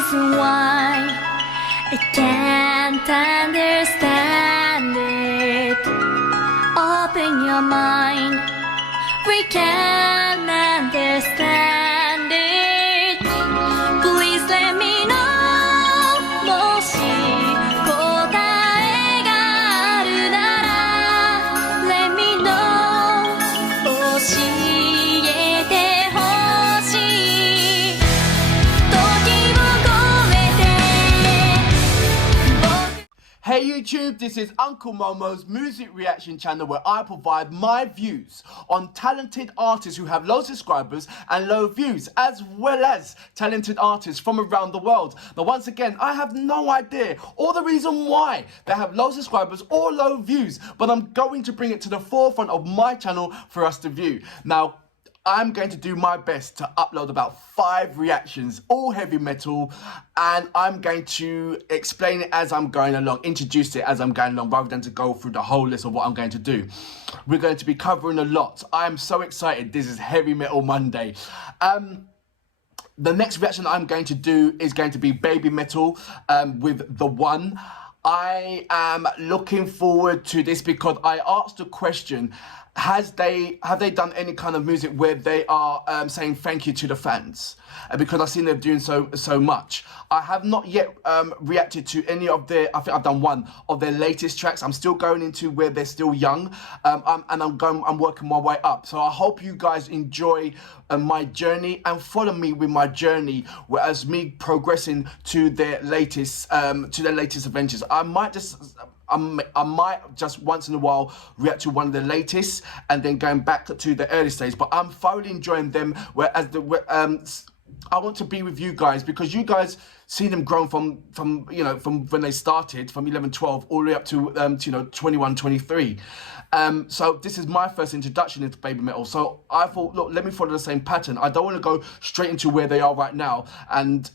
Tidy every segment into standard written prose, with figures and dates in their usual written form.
reason why I can't understand it. Open your mind, we can understand it. Please let me know. もし答えがあるなら Let me know. 教えてほしい。時を込めて Hey YouTube, this is Uncle Momo's music reaction channel where I provide my views on talented artists who have low subscribers and low views, as well as talented artists from around the world. Now once again, I have no idea or the reason why they have low subscribers or low views, but I'm going to bring it to the forefront of my channel for us to view. Now, I'm going to do my best to upload about 5 reactions, all heavy metal, and I'm going to explain it as I'm going along, introduce it as I'm going along, rather than to go through the whole list of what I'm going to do. We're going to be covering a lot. I am so excited. This is Heavy Metal Monday. The next reaction I'm going to do is going to be Baby Metal with The One. I am looking forward to this because I asked the question, have they done any kind of music where they are saying thank you to the fans? Because I've seen them doing so much. I have not yet reacted to any of their, I think I've done one of their latest tracks. I'm still going into where they're still young, and I'm working my way up. So I hope you guys enjoy my journey and follow me with my journey as me progressing to their latest adventures. I might just once in a while react to one of the latest and then going back to the early stage, but I'm thoroughly enjoying them. Whereas I want to be with you guys because you guys see them grown from when they started from 11, 12 all the way up to 21, 23. So this is my first introduction into baby metal. So I thought, look, let me follow the same pattern. I don't want to go straight into where they are right now and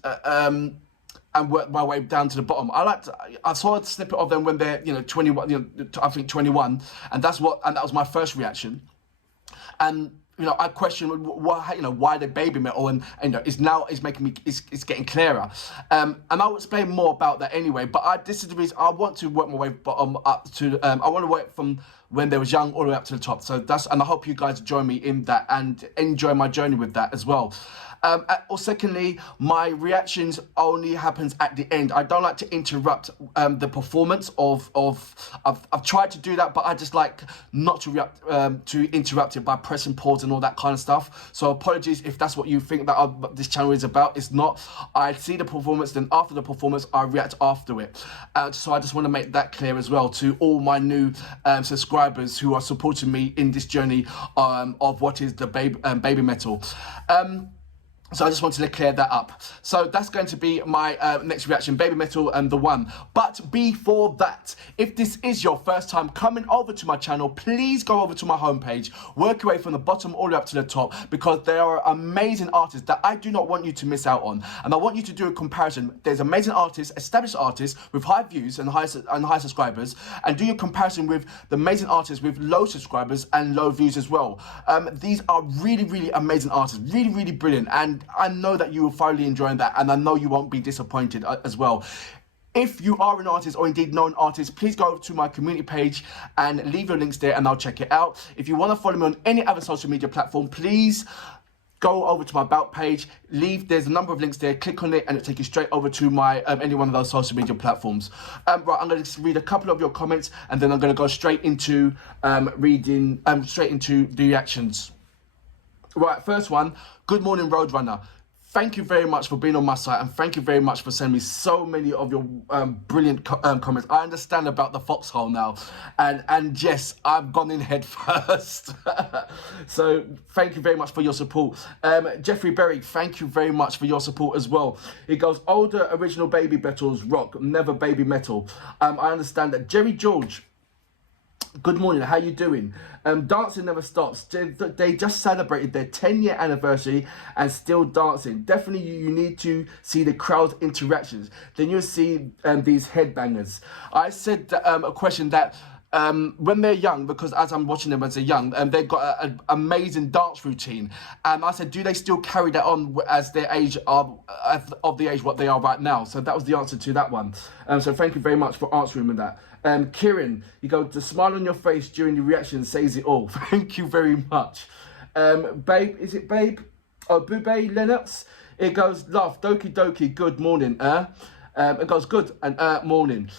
work my way down to the bottom. I saw a snippet of them when they're 21, I think 21, and that was my first reaction. And I questioned why they're baby metal, and it's getting clearer. And I'll explain more about that anyway. But this is the reason I want to work my way bottom up to. I want to work from when they was young all the way up to the top. So and I hope you guys join me in that and enjoy my journey with that as well. Or secondly, my reactions only happens at the end. I don't like to interrupt the performance I've tried to do that, but I just like not to interrupt it by pressing pause and all that kind of stuff. So apologies if that's what you think that this channel is about. It's not. I see the performance, then after the performance, I react after it. So I just want to make that clear as well to all my new subscribers who are supporting me in this journey of what is the baby metal. So I just wanted to clear that up. So that's going to be my next reaction, Baby Metal and The One. But before that, if this is your first time coming over to my channel, please go over to my homepage, work your way from the bottom all the way up to the top, because there are amazing artists that I do not want you to miss out on. And I want you to do a comparison. There's amazing artists, established artists with high views and high subscribers, and do your comparison with the amazing artists with low subscribers and low views as well. These are really, really amazing artists, really, really brilliant. And I know that you will thoroughly enjoy that, and I know you won't be disappointed as well. If you are an artist or indeed know an artist, please go to my community page and leave your links there and I'll check it out. If you want to follow me on any other social media platform, please go over to my About page, there's a number of links there, click on it and it'll take you straight over to my any one of those social media platforms. Right, I'm going to read a couple of your comments and then I'm going to go straight into reading, straight into the reactions. Right, first one, good morning Roadrunner. Thank you very much for being on my site and thank you very much for sending me so many of your brilliant comments. I understand about the foxhole now and yes, I've gone in head first. So thank you very much for your support. Jeffrey Berry, thank you very much for your support as well. It goes, older original baby metals rock, never baby metal. I understand that. Jerry George, good morning, how you doing? Dancing never stops. They just celebrated their 10-year anniversary and still dancing. Definitely you need to see the crowd interactions. Then you'll see these headbangers. I said a question that when they're young, because as I'm watching them as they're young, they've got an amazing dance routine. And I said, do they still carry that on as their age of the age what they are right now? So that was the answer to that one. So thank you very much for answering with that. Kieran, you go, the smile on your face during the reaction says it all. Thank you very much. Babe, is it Babe? Oh, Bube Lennox. It goes, love, doki doki, good morning, it goes, good, and morning.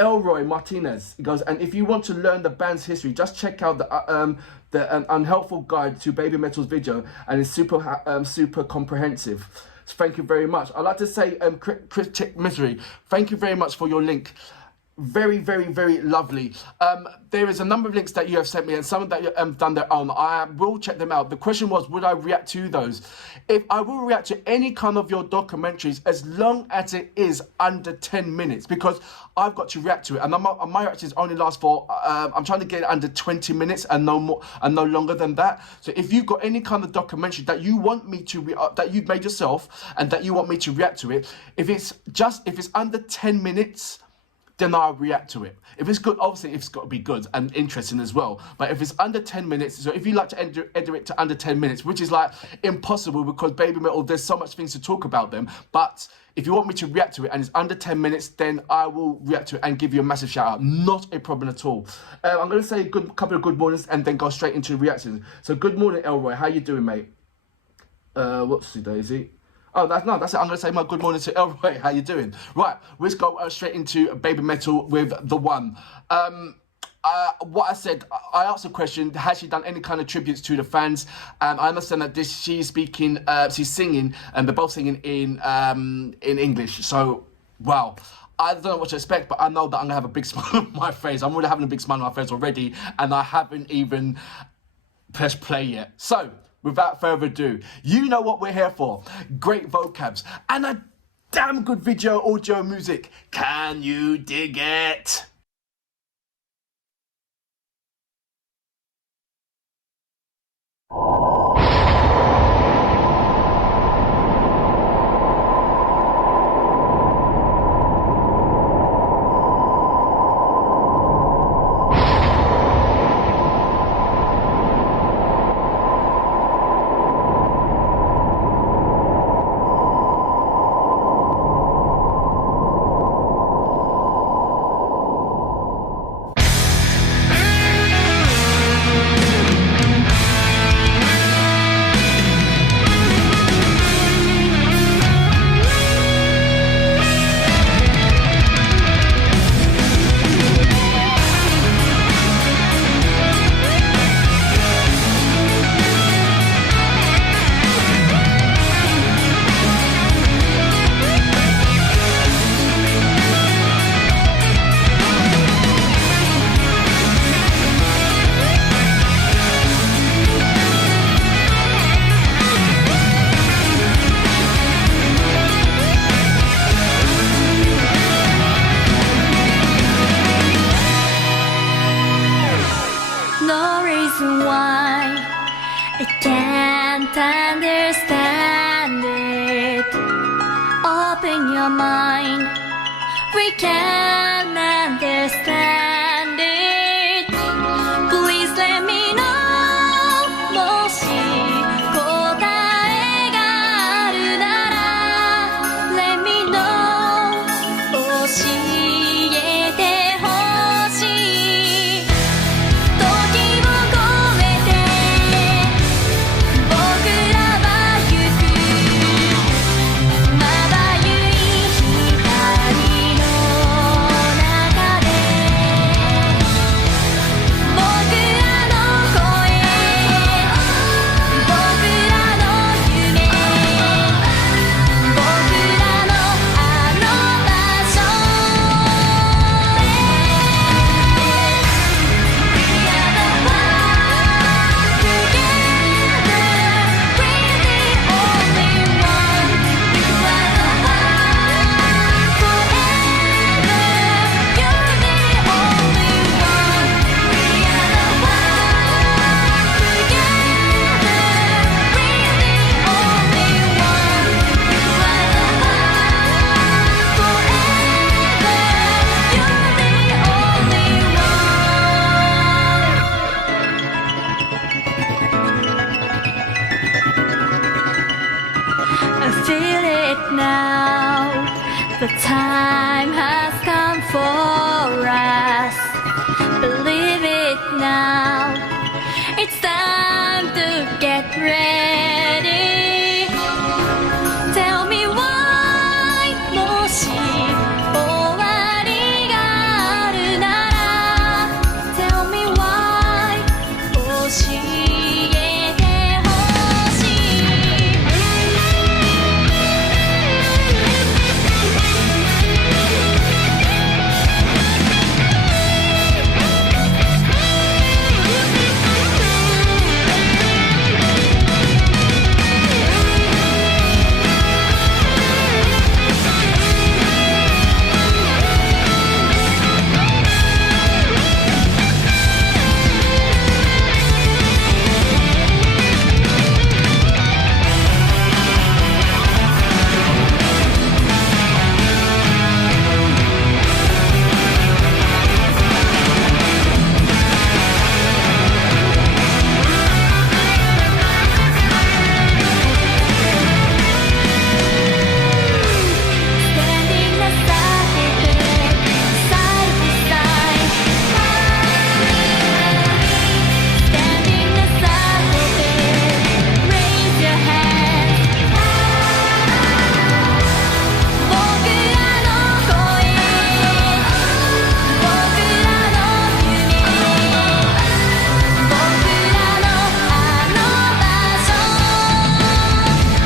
Elroy Martinez, it goes, and if you want to learn the band's history, just check out the unhelpful guide to Baby Metal's video, and it's super comprehensive. So thank you very much. I'd like to say, Chris Chick Misery, thank you very much for your link. Very, very, very lovely. There is a number of links that you have sent me, and some that you have done their own. I will check them out. The question was, would I react to those? If I will react to any kind of your documentaries, as long as it is under 10 minutes, because I've got to react to it, and my reactions only last for. I'm trying to get it under 20 minutes and no more and no longer than that. So if you've got any kind of documentary that you want me to that you've made yourself and that you want me to react to it, if it's under 10 minutes. Then I'll react to it. If it's good, obviously it's got to be good and interesting as well. But if it's under 10 minutes, so if you like to edit it to under 10 minutes, which is like impossible because Baby Metal, there's so much things to talk about them. But if you want me to react to it and it's under 10 minutes, then I will react to it and give you a massive shout out. Not a problem at all. I'm going to say a couple of good mornings and then go straight into reactions. So good morning, Elroy. How you doing, mate? What's the Daisy? Oh, that's it. I'm going to say my good morning to Elroy. How you doing? Right, let's go straight into Baby Metal with The One. What I said, I asked a question, has she done any kind of tributes to the fans? I understand that she's singing, and they're both singing in English. So, wow. I don't know what to expect, but I know that I'm going to have a big smile on my face. I'm already having a big smile on my face already, and I haven't even pressed play yet. So, without further ado, you know what we're here for. Great vocabs and a damn good video, audio, music. Can you dig it? I can't understand it. Open your mind, we can understand it. Please let me know もし答えがあるなら Let me know 教えてほしい時を超えて僕らは行くまばゆい光の中で The time has come for us. Believe it now. It's time to get ready. Tell me why. もし終わりがあるなら Tell me why. 教えてほしい Standing aside, side to side. Standing aside, raise your hands. 僕らの声、僕らの夢、僕らのあの場所彼方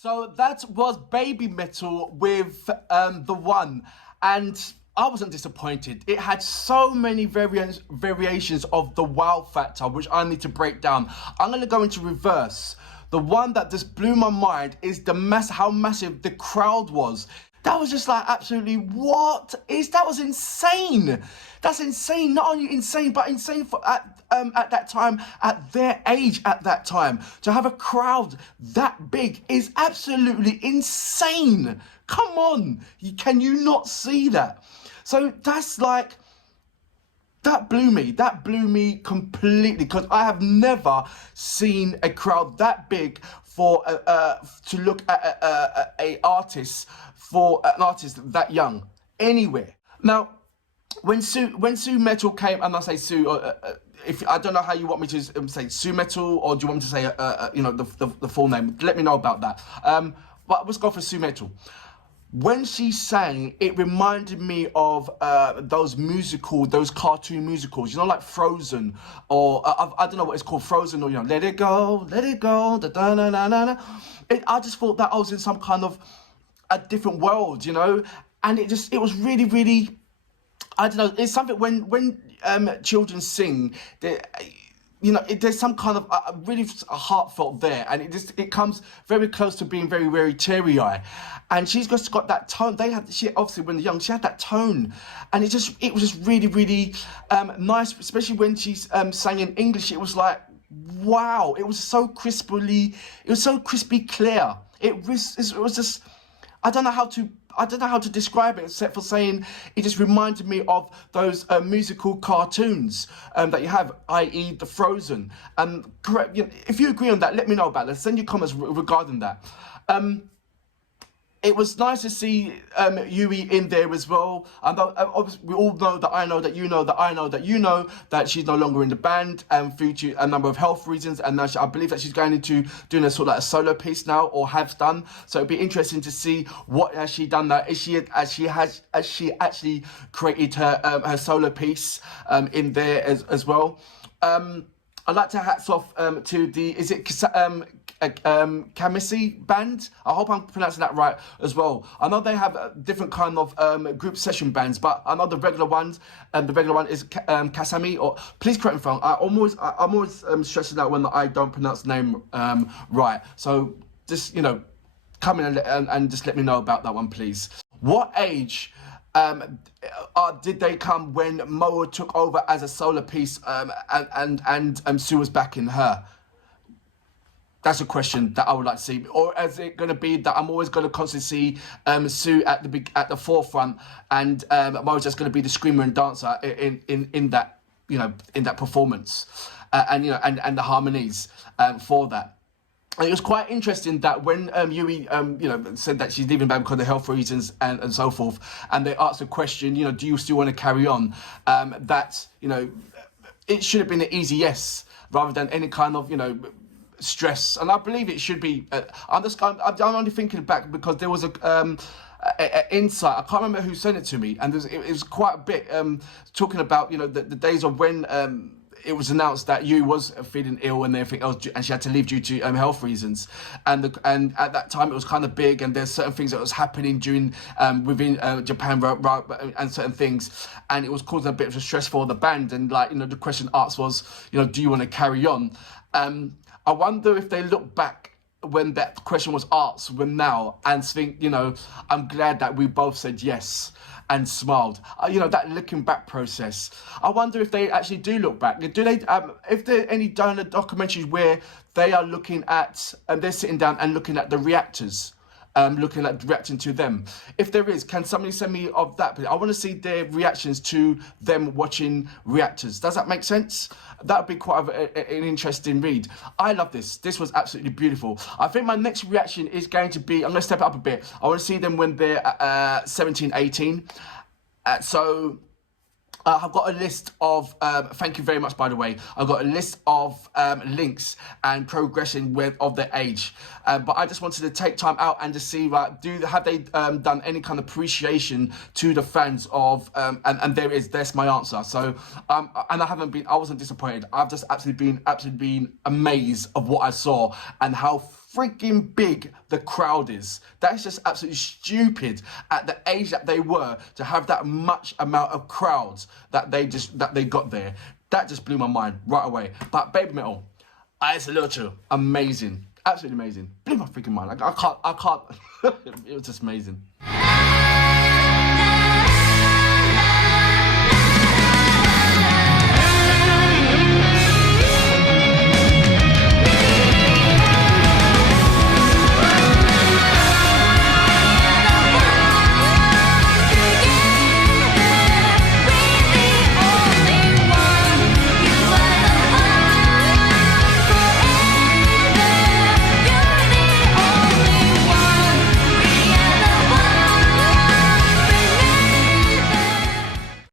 So that was Baby Metal with The One, and I wasn't disappointed. It had so many variations of the wow factor, which I need to break down. I'm going to go into reverse. The one that just blew my mind is how massive the crowd was. That was just like absolutely, that was insane. That's insane. Not only insane, but insane for at that time, at their age at that time. To have a crowd that big is absolutely insane. Come on, can you not see that? So that's like, that blew me completely, because I have never seen a crowd that big for to look at an artist that young anywhere. Now, when Sue Metal came, and I say Sue, if I don't know how you want me to say Sumetal, or do you want me to say you know, the full name? Let me know about that. But let's go for Sumetal. When she sang, it reminded me of those cartoon musicals, you know, like Frozen, or I don't know what it's called, Frozen, or, you know, Let It Go, da da da da da. I just thought that I was in some kind of a different world, you know, and it was really, really, I don't know, it's something when children sing, you know, there's some kind of really heartfelt there, and it comes very close to being very, very teary-eyed. And she's just got that tone. She obviously, when they're young, she had that tone, and it was just really, really nice, especially when she sang in English. It was like, wow, it was so crispy clear. It was just, I don't know how to describe it, except for saying it just reminded me of those musical cartoons that you have, i.e. the Frozen. Correct. You know, if you agree on that, let me know about that. Send your comments regarding that. It was nice to see Yui in there as well. Obviously, we all know that I know that you know that I know that you know that she's no longer in the band due to a number of health reasons. And now I believe that she's going into doing a sort of like a solo piece now, or has done. So it'd be interesting to see what has she done now. Has she actually created her solo piece in there as well. I'd like to hats off to the, is it Kamisi band? I hope I'm pronouncing that right as well. I know they have different kind of group session bands, but I know the regular ones, the regular one is Kasami, or please correct me if I'm always stressing out when I don't pronounce the name right. So just, you know, come in and just let me know about that one, please. What age did they come when Moa took over as a solo piece and Sue was backing her? That's a question that I would like to see. Or is it going to be that I'm always going to constantly see Sue at the forefront, and Moa's just going to be the screamer and dancer in that, you know, in that performance, and you know, and the harmonies for that. And it was quite interesting that when Yui, you know, said that she's leaving the band because of health reasons and so forth, and they asked the question, you know, do you still want to carry on? That, you know, it should have been an easy yes, rather than any kind of, you know, stress. And I believe it should be. I'm only thinking back because there was a insight. I can't remember who sent it to me, and it was quite a bit talking about, you know, the days of when it was announced that Yui was feeling ill and everything else, and she had to leave due to health reasons. And at that time it was kind of big, and there's certain things that was happening during within Japan and certain things, and it was causing a bit of a stress for the band. And, like, you know, the question asked was, you know, do you want to carry on? I wonder if they look back when that question was asked now and think, you know, I'm glad that we both said yes and smiled. You know, that looking back process. I wonder if they actually do look back. Do they? If there are any documentaries where they are looking at, and they're sitting down and looking at the reactors, looking at reacting to them. If there is, can somebody send me of that? I want to see their reactions to them watching reactors. Does that make sense? That would be quite an interesting read. I love this. This was absolutely beautiful. I think my next reaction is going to be, I'm going to step it up a bit. I want to see them when they're 17, 18. So I've got a list of, thank you very much, by the way. I've got a list of links and progression of their age. But I just wanted to take time out and to see, like, have they done any kind of appreciation to the fans of, and there's my answer. So, and I wasn't disappointed. I've just absolutely been amazed of what I saw and how freaking big the crowd is. That's just absolutely stupid at the age that they were to have that much amount of crowds that they got there. That just blew my mind right away. But Baby Metal, it's a little amazing, absolutely amazing. Blew my freaking mind. Like, I can't. It was just amazing.